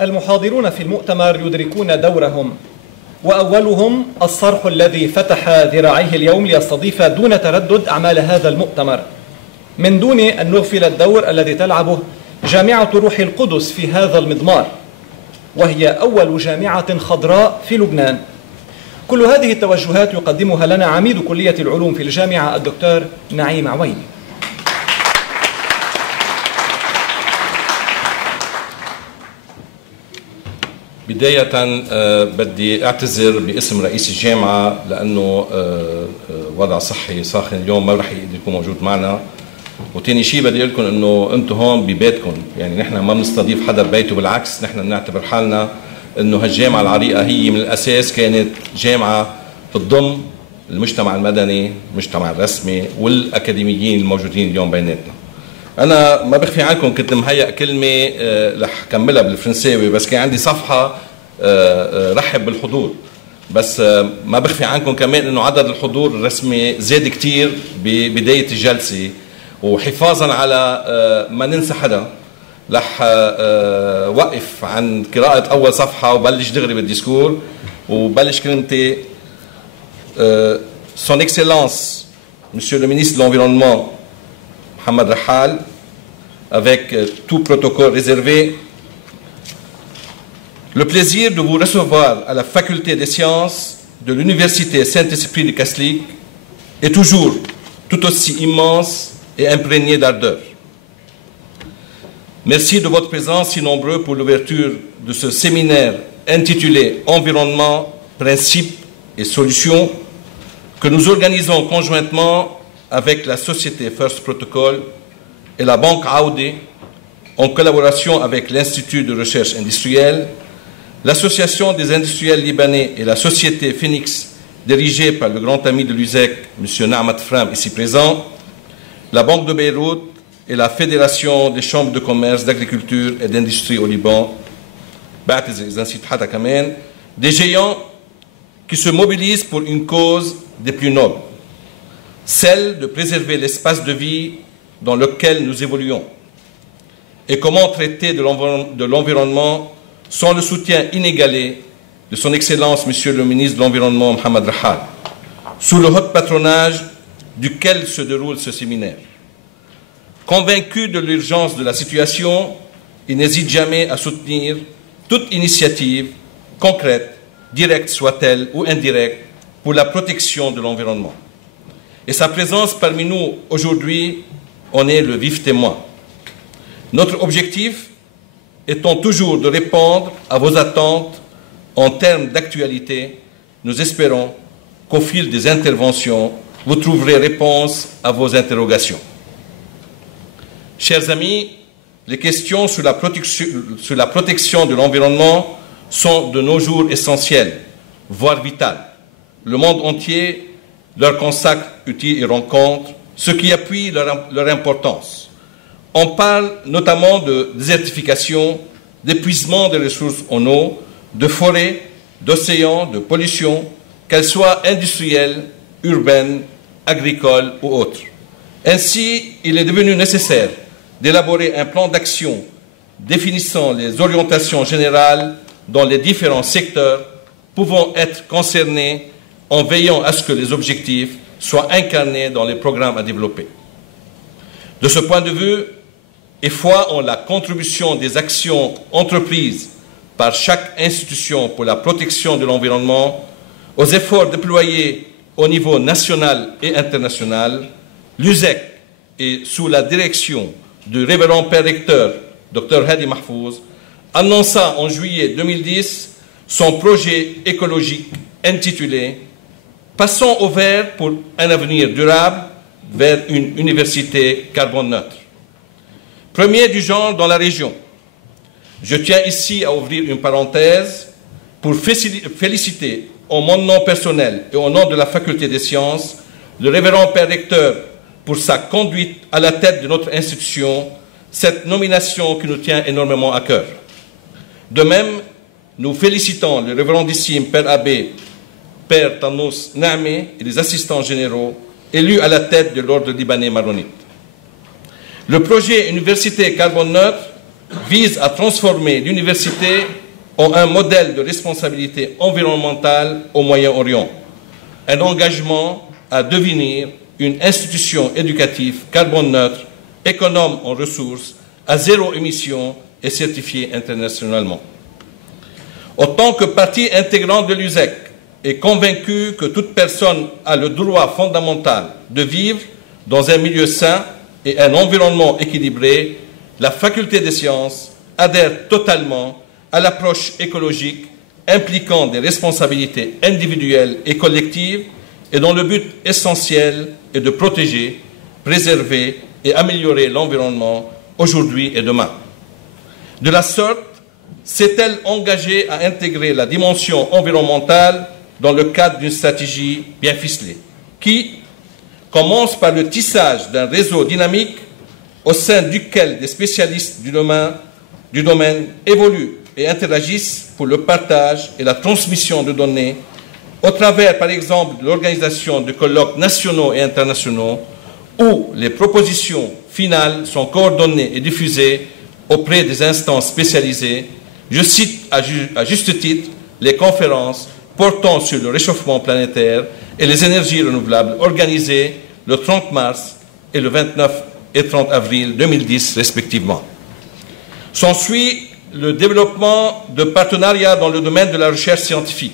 المحاضرون في المؤتمر يدركون دورهم، وأولهم الصرح الذي فتح ذراعيه اليوم ليستضيف دون تردد أعمال هذا المؤتمر، من دون أن نغفل الدور الذي تلعبه جامعة روح القدس في هذا المضمار، وهي أول جامعة خضراء في لبنان. كل هذه التوجهات يقدمها لنا عميد كلية العلوم في الجامعة الدكتور نعيم عويني. بداية بدي أعتذر باسم رئيس الجامعة لأنه وضع صحي ساخن اليوم ما رح يكون موجود معنا. وتاني شيء بدي أقول لكم إنه أنتم هون ببيتكم، يعني نحن ما بنستضيف حدا ببيته، بالعكس نحن بنعتبر حالنا إنه هالجامعة العريقة هي من الأساس كانت جامعة بتضم المجتمع المدني، المجتمع الرسمي والأكاديميين الموجودين اليوم بيناتنا. أنا ما بخفي عنكم كنت مهيأ كلمة رح كملها بالفرنساوي، بس كان عندي صفحة رحب بالحضور، بس ما بخفي عنكم كمان إنه عدد الحضور الرسمي زاد كتير ببداية الجلسة، وحفاظا على ما ننسى حدا رح وقف عن قراءة أول صفحة وبلش دغري بالديسكور وبلش كلمتي. Son Excellence, Monsieur le Ministre de l'Environnement, Mohamed Rahal, avec tout protocole réservé, le plaisir de vous recevoir à la Faculté des Sciences de l'Université Saint-Esprit de Kaslik est toujours tout aussi immense et imprégné d'ardeur. Merci de votre présence si nombreux pour l'ouverture de ce séminaire intitulé Environnement, principes et solutions que nous organisons conjointement avec la société First Protocol et la Banque Aoudi en collaboration avec l'Institut de recherche industrielle, l'Association des industriels libanais et la société Phoenix dirigée par le grand ami de l'USEC, M. Naamat Fram, ici présent, la Banque de Beyrouth et la Fédération des chambres de commerce, d'agriculture et d'industrie au Liban, des géants qui se mobilisent pour une cause des plus nobles, celle de préserver l'espace de vie dans lequel nous évoluons. Et comment traiter de l'environnement sans le soutien inégalé de son Excellence, Monsieur le Ministre de l'Environnement, Mohamed Rahal, sous le haut patronage duquel se déroule ce séminaire. Convaincu de l'urgence de la situation, il n'hésite jamais à soutenir toute initiative concrète, directe soit-elle ou indirecte, pour la protection de l'environnement. Et sa présence parmi nous aujourd'hui en est le vif témoin. Notre objectif étant toujours de répondre à vos attentes en termes d'actualité, nous espérons qu'au fil des interventions, vous trouverez réponse à vos interrogations. Chers amis, les questions sur la protection de l'environnement sont de nos jours essentielles, voire vitales. Le monde entier leur consacre outils et rencontres, ce qui appuie leur importance. On parle notamment de désertification, d'épuisement des ressources en eau, de forêts, d'océans, de pollution, qu'elles soient industrielles, urbaines, agricoles ou autres. Ainsi, il est devenu nécessaire d'élaborer un plan d'action définissant les orientations générales dans les différents secteurs pouvant être concernés en veillant à ce que les objectifs soient incarnés dans les programmes à développer. De ce point de vue, et foi en la contribution des actions entreprises par chaque institution pour la protection de l'environnement, aux efforts déployés au niveau national et international, l'USEC est sous la direction du révérend père recteur, Dr Hadi Mahfouz, annonça en juillet 2010 son projet écologique intitulé « Passons au vert pour un avenir durable vers une université carbone neutre ». Premier du genre dans la région. Je tiens ici à ouvrir une parenthèse pour féliciter en mon nom personnel et au nom de la Faculté des sciences le révérend père recteur pour sa conduite à la tête de notre institution, cette nomination qui nous tient énormément à cœur. De même, nous félicitons le révérendissime Père Abbé, Père Tannous Naamé et les assistants généraux élus à la tête de l'ordre libanais maronite. Le projet Université carbone neutre vise à transformer l'université en un modèle de responsabilité environnementale au Moyen-Orient, un engagement à devenir une institution éducative carbone neutre, économe en ressources, à zéro émission et certifiée internationalement. En tant que partie intégrante de l'USEC, est convaincu que toute personne a le droit fondamental de vivre dans un milieu sain et un environnement équilibré, la faculté des sciences adhère totalement à l'approche écologique impliquant des responsabilités individuelles et collectives et dont le but essentiel est de protéger, préserver et améliorer l'environnement aujourd'hui et demain. De la sorte, s'est-elle engagée à intégrer la dimension environnementale dans le cadre d'une stratégie bien ficelée, qui commence par le tissage d'un réseau dynamique au sein duquel des spécialistes du domaine évoluent et interagissent pour le partage et la transmission de données, au travers, par exemple, de l'organisation de colloques nationaux et internationaux, où les propositions finales sont coordonnées et diffusées auprès des instances spécialisées. Je cite à juste titre les conférences portant sur le réchauffement planétaire et les énergies renouvelables organisées le 30 mars et le 29 et 30 avril 2010 respectivement. S'ensuit le développement de partenariats dans le domaine de la recherche scientifique,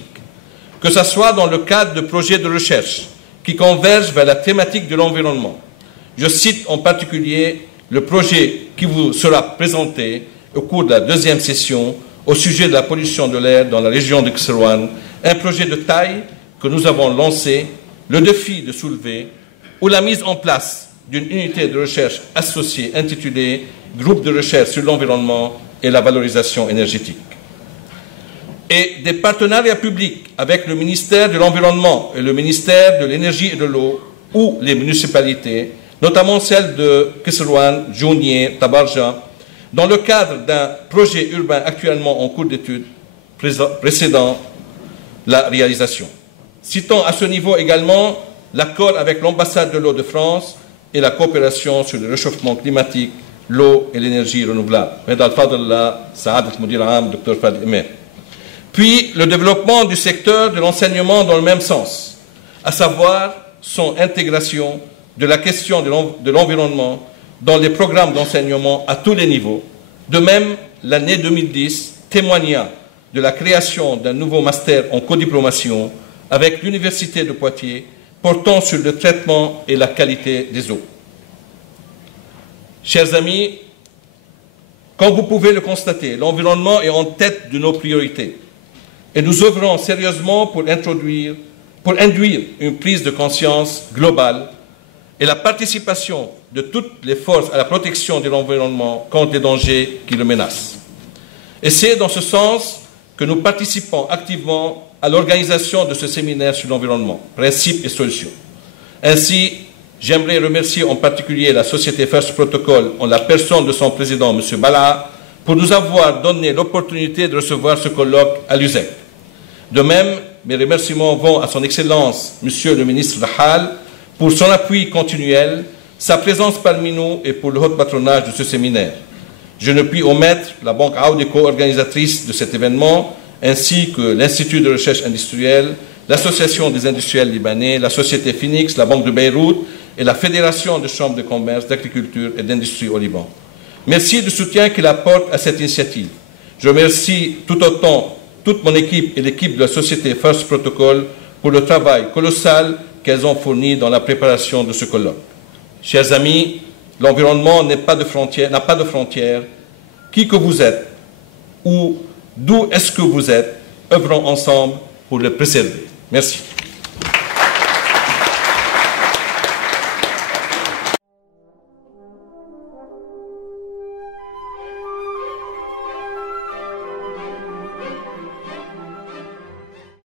que ce soit dans le cadre de projets de recherche qui convergent vers la thématique de l'environnement. Je cite en particulier le projet qui vous sera présenté au cours de la deuxième session au sujet de la pollution de l'air dans la région de Kserwan, un projet de taille que nous avons lancé, le défi de soulever, ou la mise en place d'une unité de recherche associée intitulée « Groupe de recherche sur l'environnement et la valorisation énergétique ». Et des partenariats publics avec le ministère de l'Environnement et le ministère de l'Énergie et de l'Eau ou les municipalités, notamment celles de Kserwan, Jounieh, Tabarja, dans le cadre d'un projet urbain actuellement en cours d'étude précédant la réalisation. Citons à ce niveau également l'accord avec l'ambassade de l'eau de France et la coopération sur le réchauffement climatique, l'eau et l'énergie renouvelable. Puis le développement du secteur de l'enseignement dans le même sens, à savoir son intégration de la question de l'environnement dans les programmes d'enseignement à tous les niveaux. De même, l'année 2010 témoigna de la création d'un nouveau master en codiplomation avec l'Université de Poitiers portant sur le traitement et la qualité des eaux. Chers amis, comme vous pouvez le constater, l'environnement est en tête de nos priorités et nous œuvrons sérieusement pour induire une prise de conscience globale et la participation de toutes les forces à la protection de l'environnement contre les dangers qui le menacent. Et c'est dans ce sens que nous participons activement à l'organisation de ce séminaire sur l'environnement, principes et solutions. Ainsi, j'aimerais remercier en particulier la société First Protocol en la personne de son président, M. Bala, pour nous avoir donné l'opportunité de recevoir ce colloque à l'USEC. De même, mes remerciements vont à son Excellence, M. le ministre Rahal, pour son appui continuel, sa présence parmi nous et pour le haut patronage de ce séminaire. Je ne puis omettre la Banque Audeco, organisatrice de cet événement, ainsi que l'Institut de recherche industrielle, l'Association des industriels libanais, la Société Phoenix, la Banque de Beyrouth et la Fédération des chambres de commerce, d'agriculture et d'industrie au Liban. Merci du soutien qu'il apporte à cette initiative. Je remercie tout autant toute mon équipe et l'équipe de la société First Protocol pour le travail colossal qu'elles ont fourni dans la préparation de ce colloque. Chers amis, l'environnement n'a pas de frontières. Qui que vous êtes ou d'où est-ce que vous êtes, œuvrons ensemble pour le préserver. Merci.